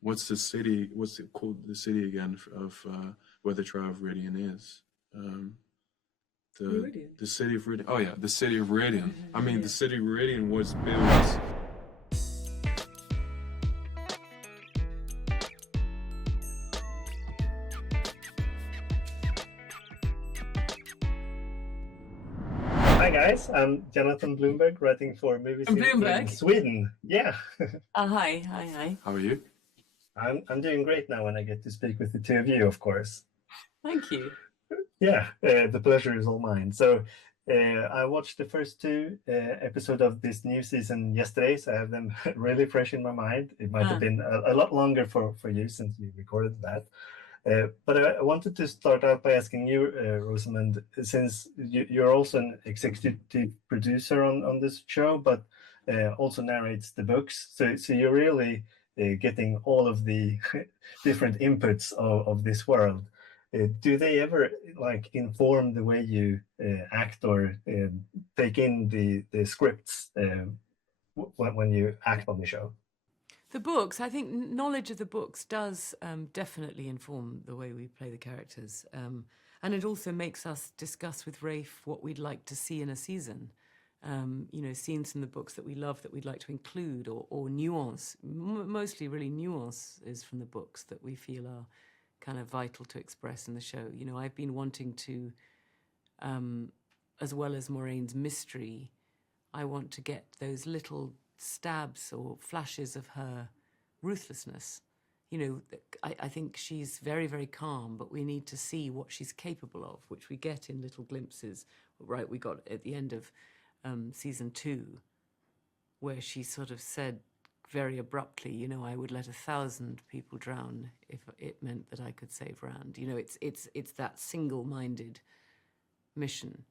What's the city? What's it called? The city again of where the Trial of Viridian is. The Meridian. the city of Viridian. Oh yeah, the city of Viridian. I mean, Yeah. the city of Viridian was built. Hi guys, I'm Jonathan Bloomberg, writing for movies From in Bloomberg? Sweden. Yeah, Hi. How are you? I'm doing great now when I get to speak with the two of you, of course. Thank you. Yeah, the pleasure is all mine. So I watched the first two episodes of this new season yesterday, so I have them really fresh in my mind. It might have been a lot longer for you since you recorded that. But I wanted to start out by asking you, Rosamund, since you're also an executive producer on this show, but also narrates the books. So you're really getting all of the different inputs of this world. Do they ever like inform the way you act or take in the scripts when you act on the show? The books, I think knowledge of the books does definitely inform the way we play the characters. And it also makes us discuss with Rafe what we'd like to see in a season. Scenes in the books that we love that we'd like to include or nuance. Mostly really nuance is from the books that we feel are kind of vital to express in the show. I've been wanting to, as well as Moraine's mystery, I want to get those little stabs or flashes of her ruthlessness. I think she's very, very calm, but we need to see what she's capable of, which we get in little glimpses. Right, we got at the end of season 2, where she sort of said very abruptly, I would let 1,000 people drown if it meant that I could save Rand. It's that single-minded mission.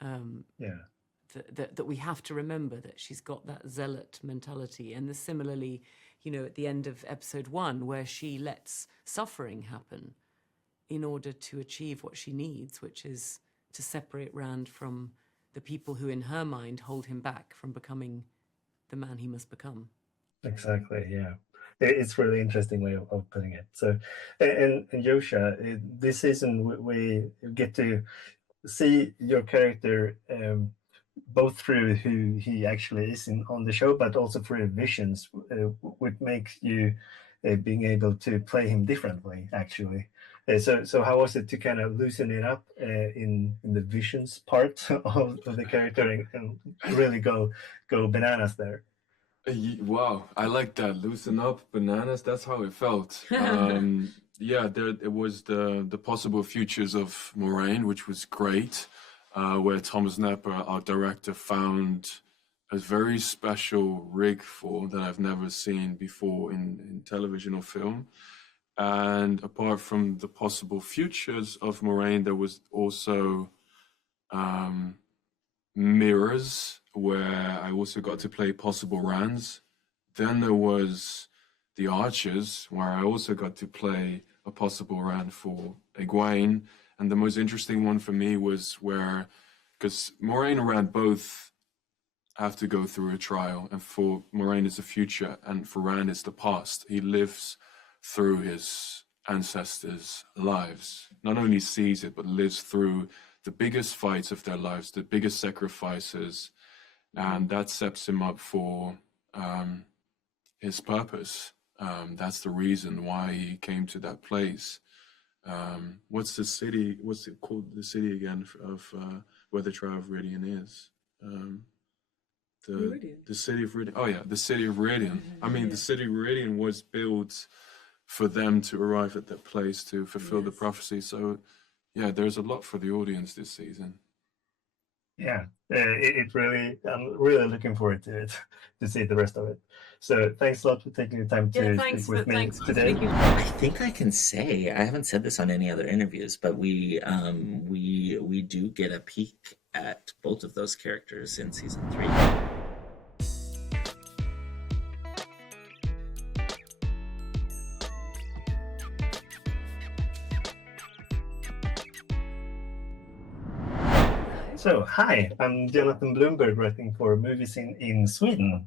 That we have to remember that she's got that zealot mentality. And similarly, at the end of episode 1, where she lets suffering happen in order to achieve what she needs, which is to separate Rand from the people who, in her mind, hold him back from becoming the man he must become. Exactly, yeah. It's a really interesting way of putting it. So, and Josha, this season we get to see your character both through who he actually is on the show, but also through visions, which makes you being able to play him differently, actually. So how was it to kind of loosen it up in the visions part of the character and really go bananas there? Wow, I like that. Loosen up, bananas. That's how it felt. Yeah, it was the possible futures of Moraine, which was great. Where Thomas Nepper, our director, found a very special rig for that I've never seen before in television or film. And apart from the possible futures of Moraine, there was also mirrors where I also got to play possible Rands. Then there was the Archers, where I also got to play a possible Rand for Egwene. And the most interesting one for me was where, because Moraine and Rand both have to go through a trial, and for Moraine it's the future, and for Rand it's the past. He lives through his ancestors' lives, not only sees it, but lives through the biggest fights of their lives, the biggest sacrifices, and that sets him up for his purpose. That's the reason why he came to that place. What's the city? What's it called? The city again of where the Trial of Viridian is. The city of Viridian. Oh yeah, the city of Viridian. I mean, the city of Viridian was built for them to arrive at that place to fulfill the prophecy. So, yeah, there's a lot for the audience this season. Yeah, it really, I'm really looking forward to it, to see the rest of it. So thanks a lot for taking the time to speak with me today. I think I can say, I haven't said this on any other interviews, but we do get a peek at both of those characters in season 3. So, hi, I'm Jonathan Bloomberg, writing for movies in Sweden.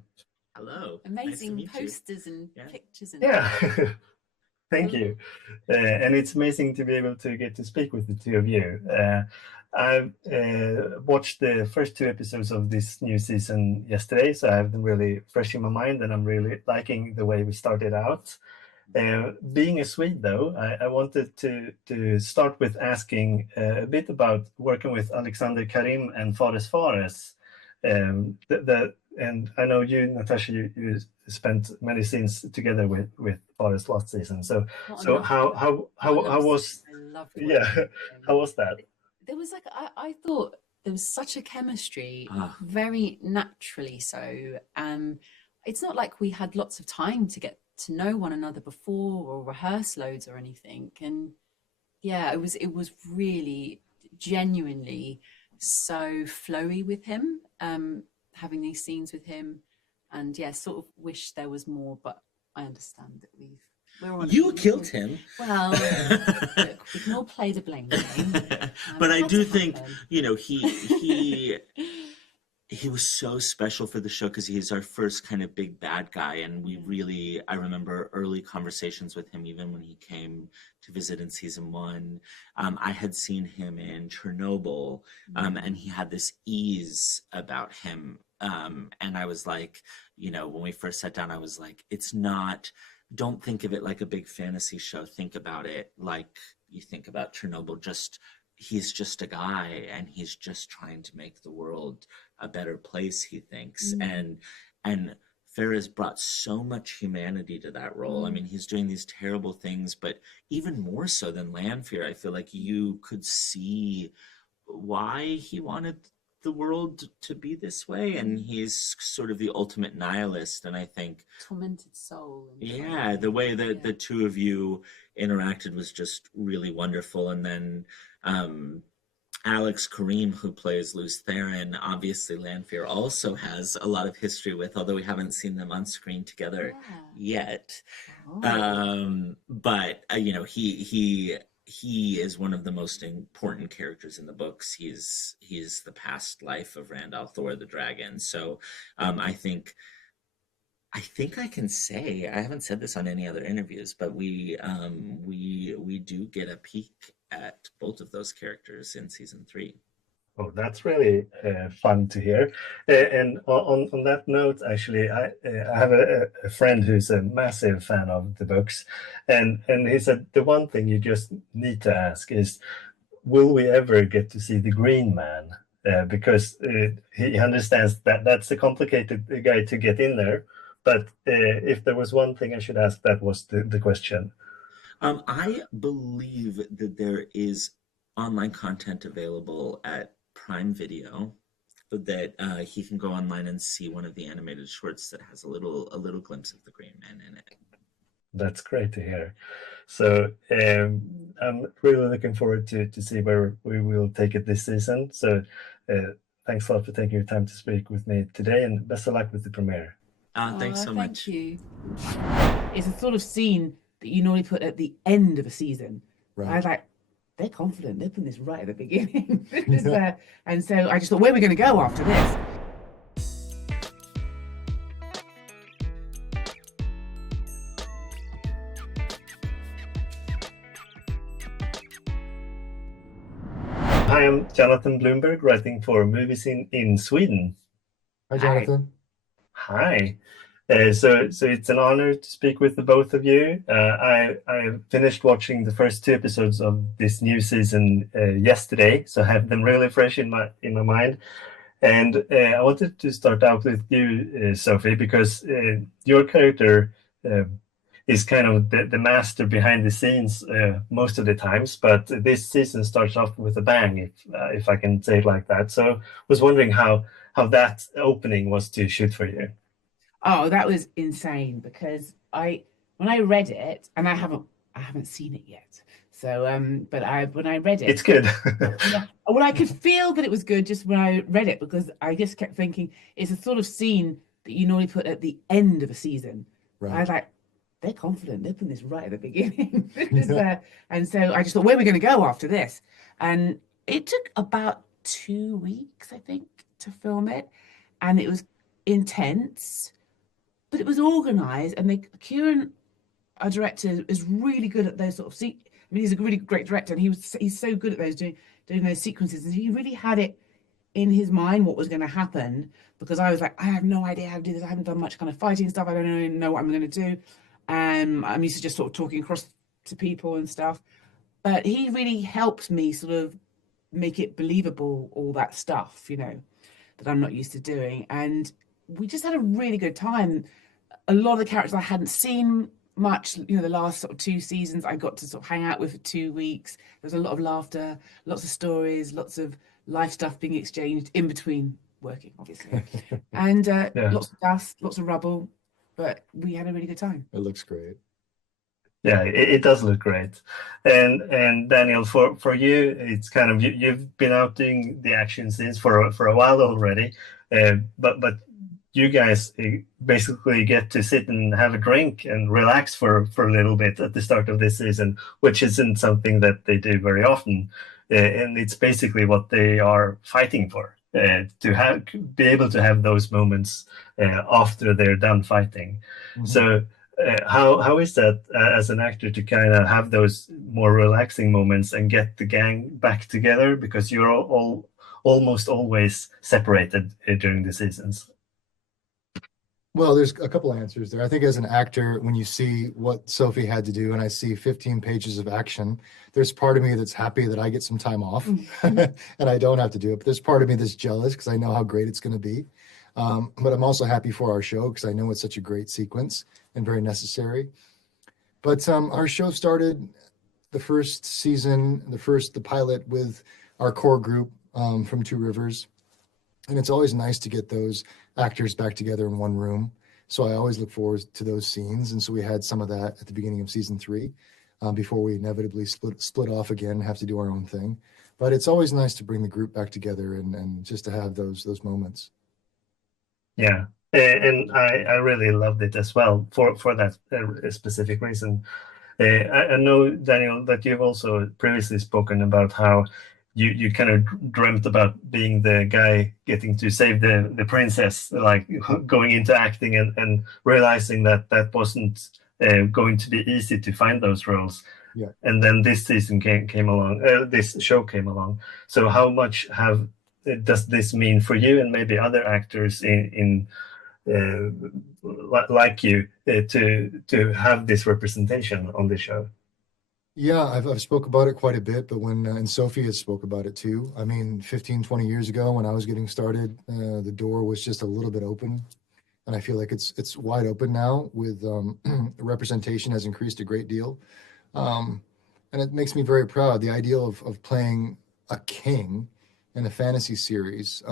Hello. Nice to Amazing meet you. posters and Yeah. pictures and Yeah. Thank you. And it's amazing to be able to get to speak with the two of you. I've watched the first 2 episodes of this new season yesterday, so I have them really fresh in my mind, and I'm really liking the way we started out. Being a Swede, though, I wanted to start with asking a bit about working with Alexander Karim and Fares. And I know you, Natasha, you spent many scenes together with Fares last season. So how was I loved yeah working with him. how was that? There was like I thought there was such a chemistry, Ah. very naturally so. It's not like we had lots of time to get to know one another before or rehearse loads or anything. And yeah, it was really genuinely so flowy with him, having these scenes with him. And yeah, sort of wish there was more, but I understand that we're on You killed him. Well, look, we can all play the blame game. But I it had do to think, happen. you know, he was so special for the show because he's our first kind of big bad guy, and we really, I remember early conversations with him even when he came to visit in season 1. I had seen him in Chernobyl, and he had this ease about him, and I was like, you know, when we first sat down, I was like, don't think of it like a big fantasy show. Think about it like you think about Chernobyl. He's just a guy, and he's just trying to make the world a better place, he thinks. And Fares brought so much humanity to that role. I mean, he's doing these terrible things, but even more so than Lanfear, I feel like you could see why he wanted the world to be this way, and he's sort of the ultimate nihilist. And I think Tormented soul. yeah, the way that the two of you interacted was just really wonderful. And then Alex Karim, who plays Luz Theron, obviously Lanfear also has a lot of history with, although we haven't seen them on screen together yet. But you know, he is one of the most important characters in the books. He's the past life of Randall Thor the dragon. So I think I can say, I haven't said this on any other interviews, but we do get a peek at both of those characters in season 3. Oh, that's really fun to hear. And on that note, actually, I have a friend who's a massive fan of the books, and he said the one thing you just need to ask is, will we ever get to see the Green Man? Because he understands that that's a complicated guy to get in there. But if there was one thing I should ask, that was the question. I believe that there is online content available at Prime Video that he can go online and see one of the animated shorts that has a little glimpse of the Green Man in it. That's great to hear. So I'm really looking forward to see where we will take it this season. So thanks a lot for taking your time to speak with me today, and best of luck with the premiere. Thanks so much. Thank you. It's a sort of scene that you normally put at the end of a season. Right. I was like, they're confident. They're putting this right at the beginning. And so I just thought, where are we going to go after this? Hi, I'm Jonathan Bloomberg, writing for Movies in Sweden. Hi, Jonathan. Hi. So it's an honor to speak with the both of you. I finished watching the first 2 episodes of this new season yesterday, so I have them really fresh in my mind. And I wanted to start out with you, Sophie, because your character is kind of the master behind the scenes most of the times, but this season starts off with a bang, if I can say it like that. So I was wondering how that opening was to shoot for you. Oh, that was insane because when I read it, and I haven't seen it yet. So when I read it, it's good. Yeah, well, I could feel that it was good just when I read it, because I just kept thinking it's a sort of scene that you normally put at the end of a season. Right. I was like, they're confident. They're putting this right at the beginning. And so I just thought, where are we going to go after this? And it took about 2 weeks, I think, to film it. And it was intense, but it was organized, and Kieran, our director, is really good at those sort of I mean, he's a really great director, and he's so good at those doing those sequences, and he really had it in his mind what was going to happen, because I was like, I have no idea how to do this. I haven't done much kind of fighting stuff. I don't even know what I'm going to do. I'm used to just sort of talking across to people and stuff. But he really helped me sort of make it believable, all that stuff, that I'm not used to doing. And we just had a really good time. A lot of the characters I hadn't seen much, the last sort of 2 seasons, I got to sort of hang out with for 2 weeks. There was a lot of laughter, lots of stories, lots of life stuff being exchanged in between working, obviously. And lots of dust, lots of rubble, but we had a really good time. It looks great. Yeah, it does look great. And Daniel, for you, it's kind of you've been out doing the action scenes for a while already, but you guys basically get to sit and have a drink and relax for a little bit at the start of this season, which isn't something that they do very often. And it's basically what they are fighting for, to be able to have those moments after they're done fighting. Mm-hmm. So how is that as an actor to kind of have those more relaxing moments and get the gang back together, because you're all almost always separated during the seasons? Well, there's a couple answers there. I think as an actor, when you see what Sophie had to do and I see 15 pages of action, there's part of me that's happy that I get some time off and I don't have to do it. But there's part of me that's jealous because I know how great it's going to be. But I'm also happy for our show because I know it's such a great sequence and very necessary. But our show started the first season, the pilot, with our core group from Two Rivers. And it's always nice to get those actors back together in one room. So I always look forward to those scenes. And so we had some of that at the beginning of season 3 before we inevitably split off again and have to do our own thing. But it's always nice to bring the group back together and just to have those moments. Yeah, and I really loved it as well for that specific reason. I know, Daniel, that you've also previously spoken about how you kind of dreamt about being the guy getting to save the princess, like going into acting and realizing that wasn't going to be easy to find those roles. Yeah. And then this season came along, this show came along. So how much does this mean for you and maybe other actors in like you to have this representation on the show? Yeah, I've spoke about it quite a bit, but and Sophie has spoke about it too. I mean, 15, 20 years ago when I was getting started, the door was just a little bit open. And I feel like it's wide open now with representation has increased a great deal. And it makes me very proud. The idea of playing a king in a fantasy series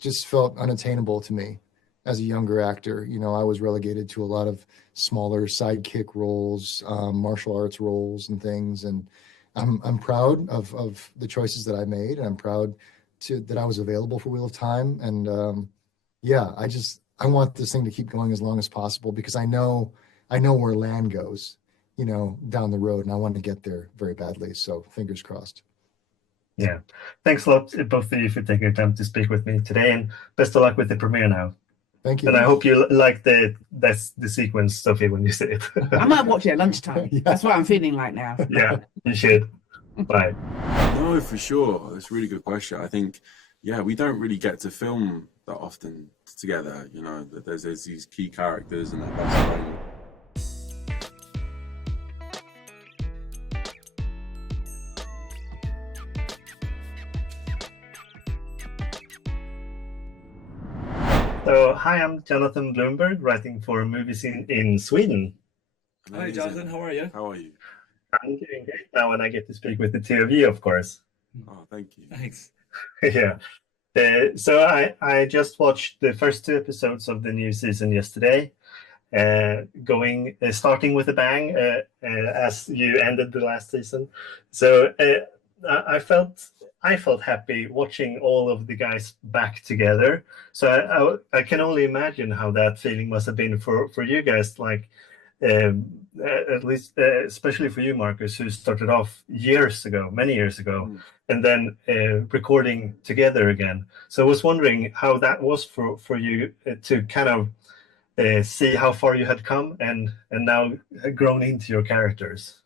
just felt unattainable to me as a younger actor. I was relegated to a lot of smaller sidekick roles, martial arts roles and things. And I'm proud of the choices that I made. And I'm proud that I was available for Wheel of Time. And I want this thing to keep going as long as possible because I know where land goes, down the road. And I want to get there very badly. So fingers crossed. Yeah. Thanks a lot, both of you, for taking the time to speak with me today. And best of luck with the premiere now. Thank you. And I hope you like the sequence, Sophie, when you see it. I might watch it at lunchtime. Yeah. That's what I'm feeling like now. Yeah, you should. Bye. No, for sure. That's a really good question. I think, we don't really get to film that often together. There's these key characters and that best friend. So, hi, I'm Jonathan Bloomberg, writing for movies in Sweden. Hi, Jonathan. How are you? How are you? I'm doing great now, and I get to speak with the two of you, of course. Oh, thank you. Thanks. Yeah. So I just watched the first 2 episodes of the new season yesterday, starting with a bang as you ended the last season. So I felt happy watching all of the guys back together. So I can only imagine how that feeling must have been for you guys, like at least especially for you, Marcus, who started off many years ago, and then recording together again. So I was wondering how that was for you to kind of see how far you had come and now grown into your characters?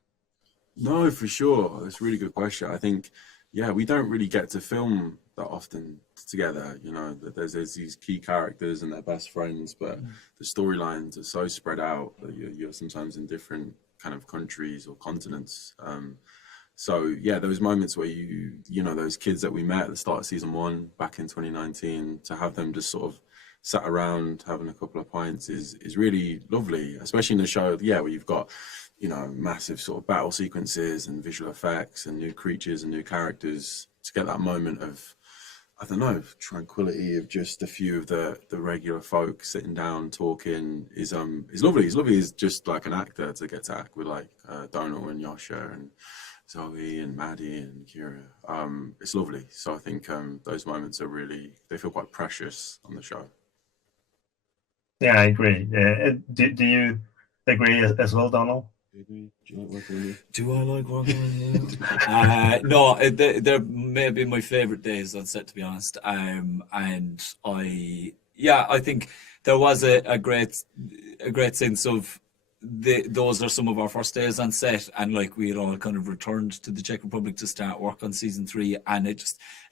No, for sure. That's a really good question. I think, yeah, we don't really get to film that often together. You know, there's these key characters and they're best friends, but the storylines are so spread out that you're sometimes in different kind of countries or continents. So yeah, those moments where you know, those kids that we met at the start of season 1 back in 2019, to have them just sort of sat around having a couple of pints is really lovely, especially in the show, yeah, where you've got, you know, massive sort of battle sequences and visual effects and new creatures and new characters. To get that moment of, I don't know, tranquility of just a few of the regular folk sitting down talking is lovely. It's lovely as just like an actor to get to act with like Dónal and Josha and Zoe and Maddie and Ceara. It's lovely. So I think those moments are really, they feel quite precious on the show. Yeah, I agree. Do you agree as well, Dónal? Do I like working with you? No, they're maybe my favourite days on set, to be honest. And I think there was a great sense of those are some of our first days on set, and like we had all kind of returned to the Czech Republic to start work on season 3, and it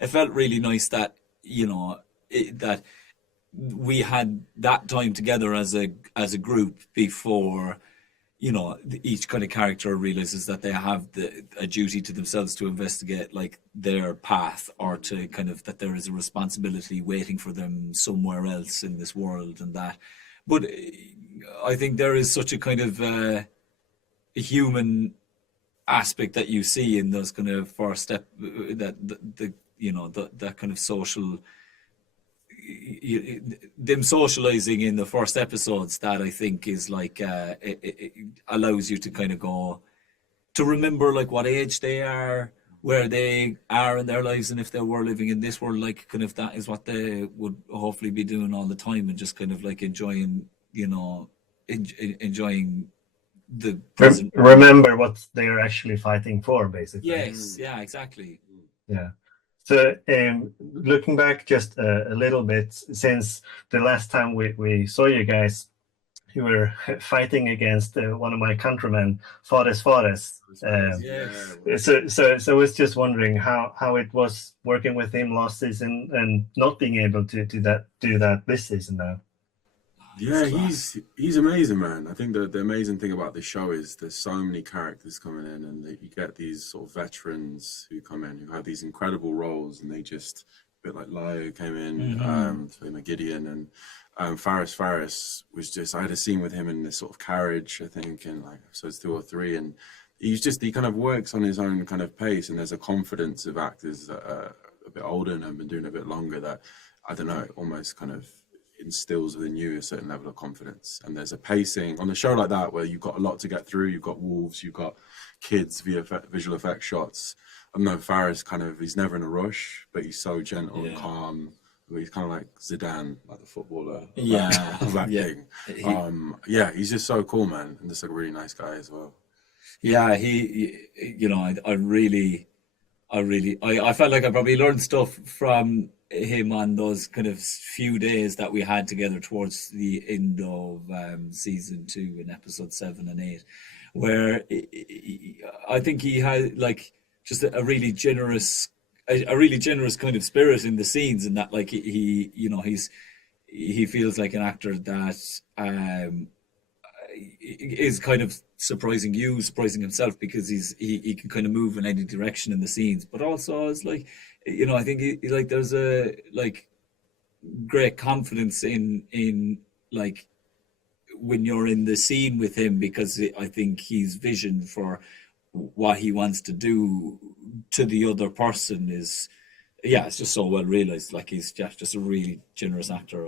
felt really nice that, you know, that we had that time together as a group before, you know, each kind of character realizes that they have a duty to themselves to investigate like their path, or to kind of, that there is a responsibility waiting for them somewhere else in this world and that. But I think there is such a kind of a human aspect that you see in those kind of first step, that you know, that kind of social, them socializing in the first episodes, that I think is like it allows you to kind of go to remember like what age they are, where they are in their lives, and if they were living in this world, like kind of that is what they would hopefully be doing all the time, and just kind of like enjoying, you know, enjoying the present. Remember what they're actually fighting for, basically. Yes, yeah, exactly. Yeah. So looking back just a little bit, since the last time we saw you guys, you were fighting against one of my countrymen, Fares. Yes. So I was just wondering how it was working with him last season and not being able to do that this season now. Yeah, he's amazing, man. I think the amazing thing about this show is there's so many characters coming in, and you get these sort of veterans who come in who have these incredible roles, and they just, a bit like Lio came in, to play Gideon, and Fares was just, I had a scene with him in this sort of carriage, I think, in like episodes 2 or 3, and he kind of works on his own kind of pace, and there's a confidence of actors that are a bit older and have been doing a bit longer that, I don't know, almost kind of instills within you a certain level of confidence. And there's a pacing on a show like that where you've got a lot to get through. You've got wolves, you've got kids, visual effect shots. I know Fares he's never in a rush, but he's so gentle and calm. He's kind of like Zidane, like the footballer. Of acting. He's just so cool, man, and just like a really nice guy as well. Yeah, he, you know, I felt like I probably learned stuff from him on those kind of few days that we had together towards the end of season 2 in episode 7 and 8, where I think he had like just a really generous kind of spirit in the scenes, and that like he you know, he feels like an actor that is kind of surprising himself, because he can kind of move in any direction in the scenes, but also it's like, you know, I think like there's a like great confidence in like when you're in the scene with him, because I think his vision for what he wants to do to the other person is, it's just so well realized. Like he's just a really generous actor,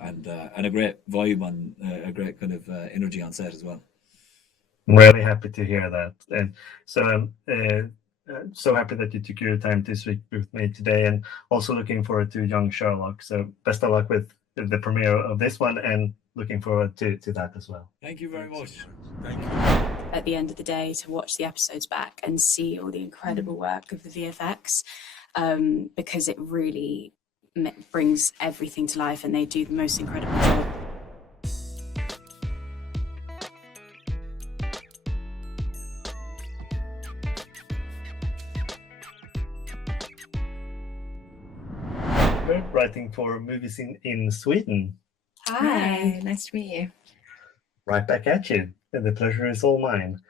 and a great vibe and a great kind of energy on set as well. I'm really happy to hear that, and so so happy that you took your time to speak with me today, and also looking forward to Young Sherlock. So best of luck with the premiere of this one, and looking forward to that as well. Thank you very much. Thank you. At the end of the day, to watch the episodes back and see all the incredible work of the VFX, because it really brings everything to life, and they do the most incredible job. Rutherford, writing for movies in Sweden. Hi, nice to meet you. Right back at you. And the pleasure is all mine.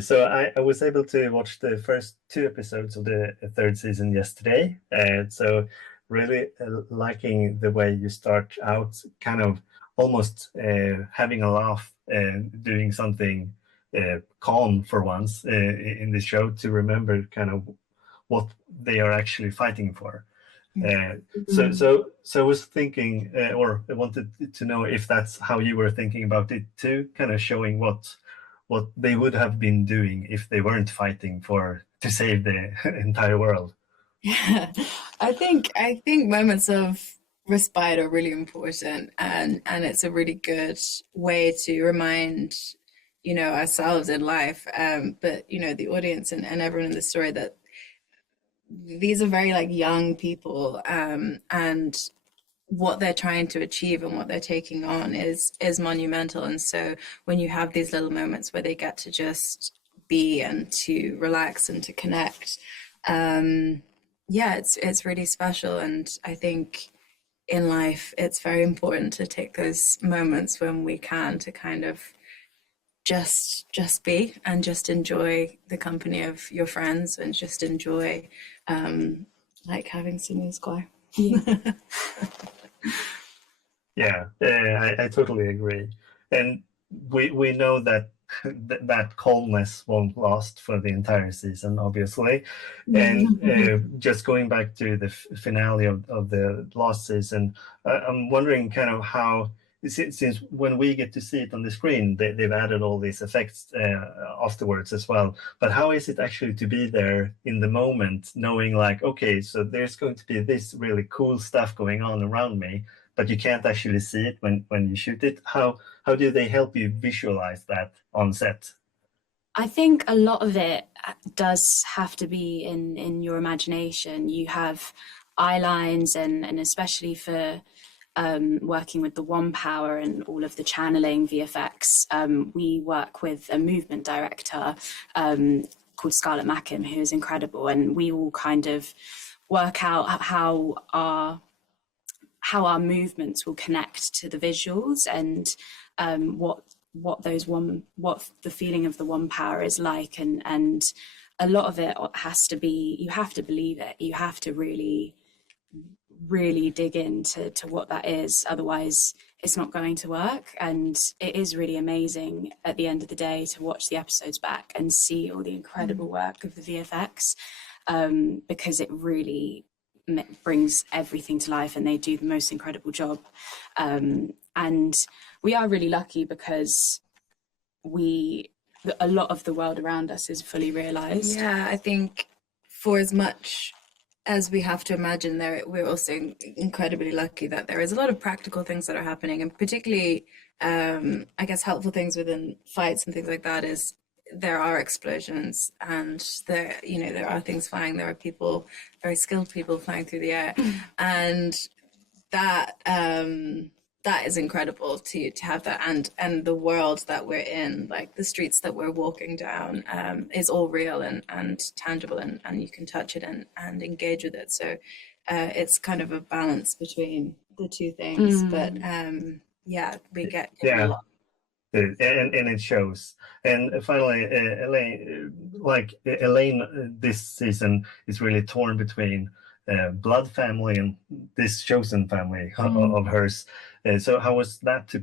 So I was able to watch the first 2 episodes of the 3rd season yesterday. So really liking the way you start out, kind of almost having a laugh and doing something calm for once in the show to remember kind of what they are actually fighting for. So I was thinking, or I wanted to know if that's how you were thinking about it too, kind of showing what they would have been doing if they weren't fighting to save the entire world. Yeah, I think moments of respite are really important, and it's a really good way to remind ourselves in life, but the audience and everyone in the story that these are very like young people, and what they're trying to achieve and what they're taking on is monumental. And so when you have these little moments where they get to just be and to relax and to connect, it's really special. And I think in life it's very important to take those moments when we can to kind of just be and just enjoy the company of your friends and just enjoy like having some square. Yeah, I totally agree. And we know that that calmness won't last for the entire season, obviously. And just going back to the finale of the last season, I'm wondering kind of how, since when we get to see it on the screen, they've added all these effects afterwards as well. But how is it actually to be there in the moment, knowing like, okay, so there's going to be this really cool stuff going on around me, but you can't actually see it when you shoot it? How do they help you visualize that on set? I think a lot of it does have to be in your imagination. You have eye lines, and especially for working with the One Power and all of the channeling VFX, we work with a movement director called Scarlett Mackham, who is incredible, and we all kind of work out how our movements will connect to the visuals, and what the feeling of the One Power is like, and a lot of it has to be, you have to believe it, you have to really dig into what that is, otherwise it's not going to work. And it is really amazing at the end of the day to watch the episodes back and see all the incredible work of the VFX, because it really brings everything to life, and they do the most incredible job. And we are really lucky because a lot of the world around us is fully realized. Yeah, I think for as much as we have to imagine there, we're also incredibly lucky that there is a lot of practical things that are happening, and particularly I guess helpful things within fights and things like that is there are explosions, and there are things flying, there are people, very skilled people flying through the air, and that is incredible to have that, and the world that we're in, like the streets that we're walking down, is all real and tangible, and you can touch it and engage with it. So it's kind of a balance between the two things, but we get given a lot. And it shows. And finally, Elaine this season is really torn between blood family and this chosen family of hers. So how was that to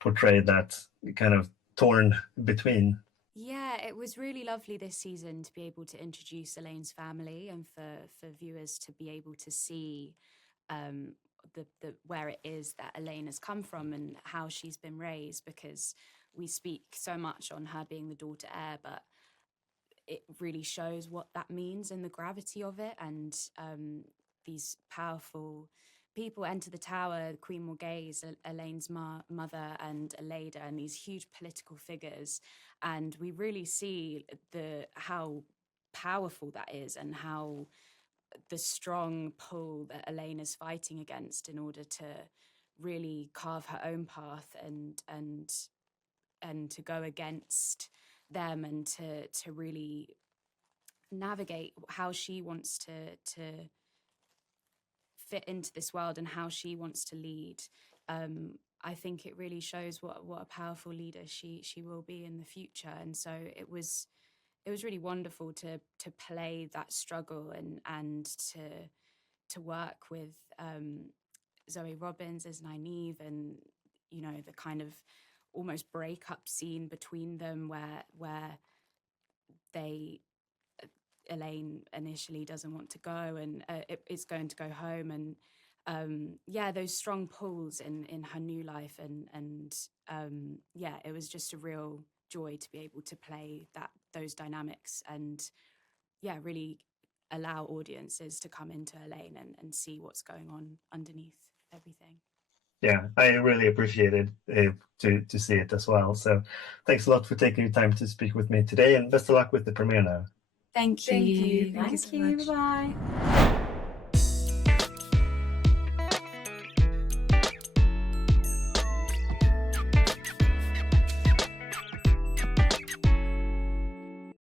portray that kind of torn between? Yeah, it was really lovely this season to be able to introduce Elaine's family, and for viewers to be able to see the where it is that Elaine has come from and how she's been raised, because we speak so much on her being the daughter heir, but it really shows what that means and the gravity of it. And these powerful people enter the tower, Queen Morgaze, Elaine's mother, and Aleda, and these huge political figures, and we really see how powerful that is, and how the strong pull that Elaine is fighting against in order to really carve her own path and to go against them, and to really navigate how she wants to fit into this world and how she wants to lead. I think it really shows what a powerful leader she will be in the future. And so it was really wonderful to play that struggle and to work with Zoe Robbins as Nynaeve, and you know, the kind of almost breakup scene between them where Elaine initially doesn't want to go and is going to go home, and those strong pulls in her new life, and it was just a real joy to be able to play those dynamics and really allow audiences to come into Elaine and see what's going on underneath everything. Yeah, I really appreciated to see it as well. So thanks a lot for taking your time to speak with me today, and best of luck with the premiere now. Thank you. Thank you so much. Bye.